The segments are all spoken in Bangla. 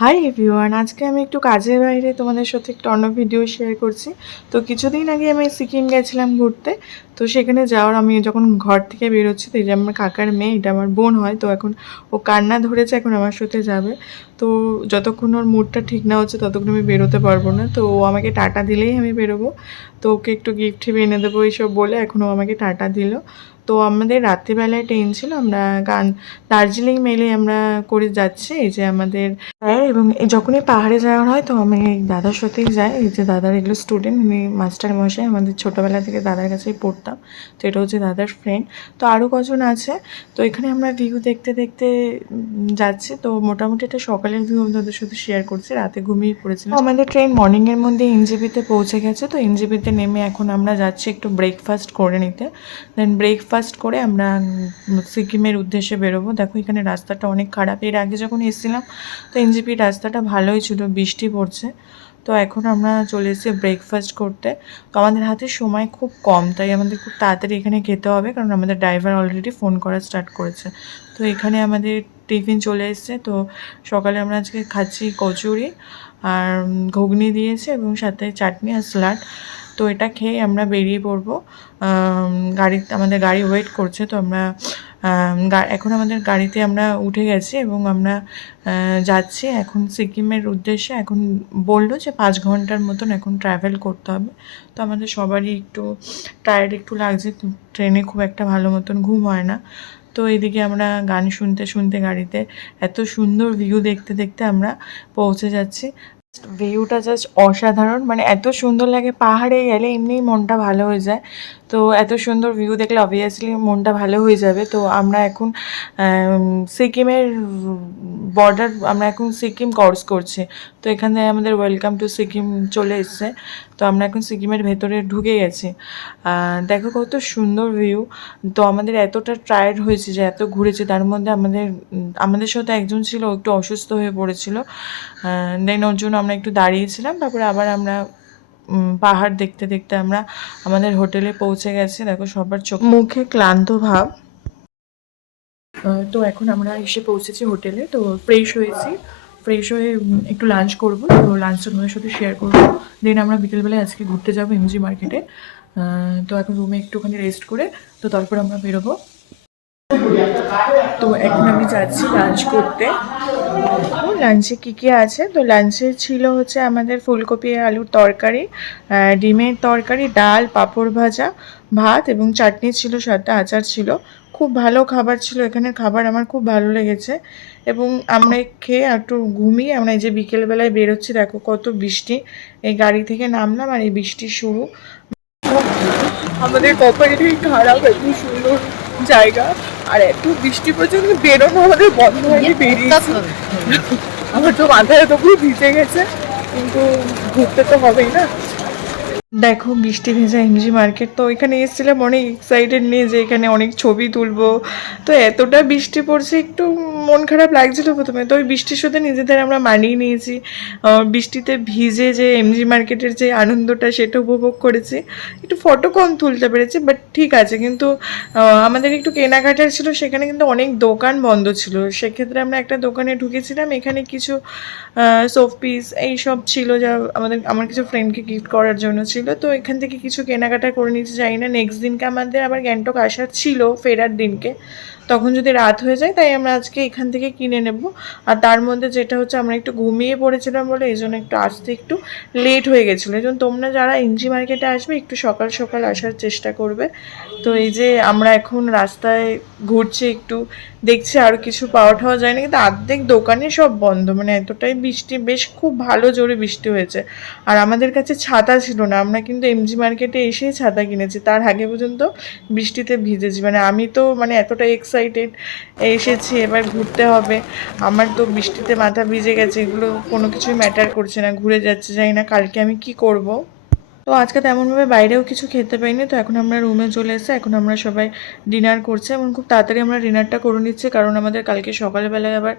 হাই এভরিওয়ান, আজকে আমি একটু কাজের বাইরে তোমাদের সাথে একটা অন্য ভিডিও শেয়ার করছি। তো কিছুদিন আগে আমি সিকিম গেছিলাম ঘুরতে। তো সেখানে যাওয়ার আমি যখন ঘর থেকে বেরোচ্ছি, তো এই যে আমার কাকার মেয়ে, এটা আমার বোন হয়, তো এখন ও কান্না ধরেছে, এখন আমার সাথে যাবে। তো যতক্ষণ ওর মুডটা ঠিক না হচ্ছে ততক্ষণ আমি বেরোতে পারবো না। তো ও আমাকে টাটা দিলেই আমি বেরোবো। তো ওকে একটু গিফট এনে দেবো এইসব বলে এখন ও আমাকে টাটা দিল। তো আমাদের রাত্রিবেলায় ট্রেন ছিল, আমরা দার্জিলিং মেলে আমরা করে যাচ্ছি। এই যে আমাদের হ্যাঁ, এবং যখনই পাহাড়ে যাওয়া হয় তো আমি এই দাদার সাথেই যাই। এই যে দাদার এগুলো স্টুডেন্ট, উনি মাস্টার মশাই, আমাদের ছোটোবেলা থেকে দাদার কাছেই পড়তাম। তো এটা হচ্ছে দাদার ফ্রেন্ড। তো আরও কজন আছে। তো এখানে আমরা ভিউ দেখতে দেখতে যাচ্ছি। তো মোটামুটি এটা সকালের ভিউ আমি তাদের সাথে শেয়ার করছি, রাতে ঘুমিয়ে পড়েছিলাম। আমাদের ট্রেন মর্নিংয়ের মধ্যে এনজেপিতে পৌঁছে গেছে। তো এনজেপিতে নেমে এখন আমরা যাচ্ছি একটু ব্রেকফাস্ট করে নিতে। দেন ব্রেকফাস্ট করে আমরা সিকিমের উদ্দেশ্যে বেরোবো। দেখো এখানে রাস্তাটা অনেক খারাপ, এর আগে যখন এসেছিলাম তো এনজেপির রাস্তাটা ভালোই ছিল, বৃষ্টি পড়ছে। তো এখন আমরা চলে এসেছি ব্রেকফাস্ট করতে। তো আমাদের হাতে সময় খুব কম, তাই আমাদের খুব তাড়াতাড়ি এখানে খেতে হবে, কারণ আমাদের ড্রাইভার অলরেডি ফোন করা স্টার্ট করেছে। তো এখানে আমাদের টিফিন চলে এসছে। তো সকালে আমরা আজকে খাচ্ছি কচুরি আর ঘুগনি দিয়েছে এবং সাথে চাটনি আর স্যালাড। তো এটা খেয়ে আমরা বেরিয়ে পড়বো। আমাদের গাড়ি ওয়েট করছে। তো আমরা এখন আমাদের গাড়িতে আমরা উঠে গেছি এবং আমরা যাচ্ছি এখন সিকিমের উদ্দেশ্যে। এখন বললো যে 5 ঘন্টার মতন এখন ট্রাভেল করতে হবে। তো আমাদের সবারই একটু টায়ার্ড একটু লাগছে, ট্রেনে খুব একটা ভালো মতন ঘুম হয় না। তো এদিকে আমরা গান শুনতে শুনতে গাড়িতে এত সুন্দর ভিউ দেখতে দেখতে আমরা পৌঁছে যাচ্ছি। ভিউটা জাস্ট অসাধারণ, মানে এত সুন্দর লাগে। পাহাড়ে গেলে এমনিই মনটা ভালো হয়ে যায়। তো এত সুন্দর ভিউ দেখলে অবভিয়াসলি মনটা ভালো হয়ে যাবে। তো আমরা এখন সিকিমের বর্ডার, আমরা এখন সিকিম ক্রস করছি। তো এখানে আমাদের ওয়েলকাম টু সিকিম চলে এসছে। তো আমরা এখন সিকিমের ভেতরে ঢুকে গেছি। দেখো কত সুন্দর ভিউ। তো আমাদের এতটা টায়ার্ড হয়েছে যে এত ঘুরেছি, তার মধ্যে আমাদের সাথে একজন ছিল, একটু অসুস্থ হয়ে পড়েছিল। দেন ওর জন্য আমরা একটু দাঁড়িয়েছিলাম, তারপরে আবার আমরা পাহাড় দেখতে দেখতে আমরা আমাদের হোটেলে পৌঁছে গেছি। দেখো সবার চোখ মুখে ক্লান্ত ভাব। তো এখন আমরা এসে পৌঁছেছি হোটেলে। তো ফ্রেশ হয়েছি, ফ্রেশ হয়ে একটু লাঞ্চ করবো। তো লাঞ্চটা তোমাদের সাথে শেয়ার করবো। দেন আমরা বিকেলবেলায় আজকে ঘুরতে যাবো এমজি মার্কেটে। তো এখন রুমে একটুখানি রেস্ট করে তো তারপর আমরা বেরোবো। তো এখন আমি যাচ্ছি লাঞ্চ করতে। লাঞ্চে কী কী আছে? তো লাঞ্চে ছিল হচ্ছে আমাদের ফুলকপি আলুর তরকারি, ডিমের তরকারি, ডাল, পাঁপড় ভাজা, ভাত এবং চাটনি ছিল, সাথে আচার ছিল। খুব ভালো খাবার ছিল, এখানের খাবার আমার খুব ভালো লেগেছে। এবং আমরা খেয়ে একটু ঘুমিয়ে আমরা এই যে বিকেলবেলায় বেরোচ্ছি। দেখো কত বৃষ্টি, এই গাড়ি থেকে নামলাম আর এই বৃষ্টি শুরু। আমাদের কপালটাই খারাপ, এত সুন্দর জায়গা আর এত বৃষ্টি পর্যন্ত বেরোনো আমাদের বন্ধ হয়ে বেরিয়েছি। আমার তো মাথায় এত পুরো ভিজে গেছে, কিন্তু ঘুরতে তো হবেই না। দেখো বৃষ্টি ভেজা এমজি মার্কেট। তো এখানে এসেছিলাম অনেক এক্সাইটেড নিয়ে যে এখানে অনেক ছবি তুলবো। তো এতটা বৃষ্টি পড়ছে, একটু মন খারাপ লাগছিল প্রথমে। তো ওই বৃষ্টির সাথে নিজেদের আমরা মানিয়ে নিয়েছি। বৃষ্টিতে ভিজে যে এমজি মার্কেটের যে আনন্দটা সেটা উপভোগ করেছি। একটু ফটো কম তুলতে পেরেছি, বাট ঠিক আছে। কিন্তু আমাদের একটু কেনাকাটার ছিল, সেখানে কিন্তু অনেক দোকান বন্ধ ছিল। সেক্ষেত্রে আমরা একটা দোকানে ঢুকেছিলাম, এখানে কিছু শোপিস এইসব ছিল যা আমার কিছু ফ্রেন্ডকে গিফট করার জন্য ছিল। তো এখান থেকে কিছু কেনাকাটা করে নিতে চাই না, নেক্সট দিনকে আমাদের আবার গ্যাংটক আসার ছিল, ফেরার দিনকে, তখন যদি রাত হয়ে যায়, তাই আমরা আজকে এখান থেকে কিনে নেব। আর তার মধ্যে যেটা হচ্ছে আমরা একটু ঘুমিয়ে পড়েছিলাম বলে এই জন্য একটু আসতে একটু লেট হয়ে গেছিলো। এই জন্য তোমরা যারা এমজি মার্কেটে আসবে একটু সকাল সকাল আসার চেষ্টা করবে। তো এই যে আমরা এখন রাস্তায় ঘুরছি, একটু দেখছি আরও কিছু পাওয়া ঠাওয়া যায় না, কিন্তু অর্ধেক দোকানে সব বন্ধ, মানে এতটাই বৃষ্টি, বেশ খুব ভালো জোরে বৃষ্টি হয়েছে। আর আমাদের কাছে ছাতা ছিল না, আমরা কিন্তু এমজি মার্কেটে এসেই ছাতা কিনেছি, তার আগে পর্যন্ত বৃষ্টিতে ভিজেছি। মানে আমি তো মানে এতটা এক্সাইটেড, এসেছি এবার ঘুরতে হবে। আমার তো বৃষ্টিতে মাথা ভিজে গেছে, এগুলো কোনো কিছুই ম্যাটার করছে না, ঘুরে যাচ্ছে, যাই না কালকে আমি কি করব। তো আজকে তেমনভাবে বাইরেও কিছু খেতে পাইনি। তো এখন আমরা রুমে চলে এসেছি, এখন আমরা সবাই ডিনার করছি এবং খুব তাড়াতাড়ি আমরা ডিনারটা করে নিচ্ছি, কারণ আমাদের কালকে সকালবেলায় আবার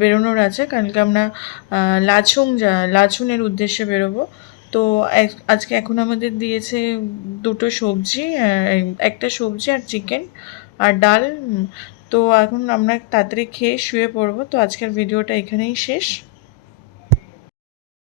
বেরোনোর আছে। কালকে আমরা লাচুংয়ের উদ্দেশ্যে বেরোবো। তো আজকে এখন আমাদের দিয়েছে দুটো সবজি, একটা সবজি আর চিকেন আর ডাল। তো এখন আমরা তাড়াতাড়ি খেয়ে শুয়ে পড়বো। তো আজকের ভিডিওটা এখানেই শেষ।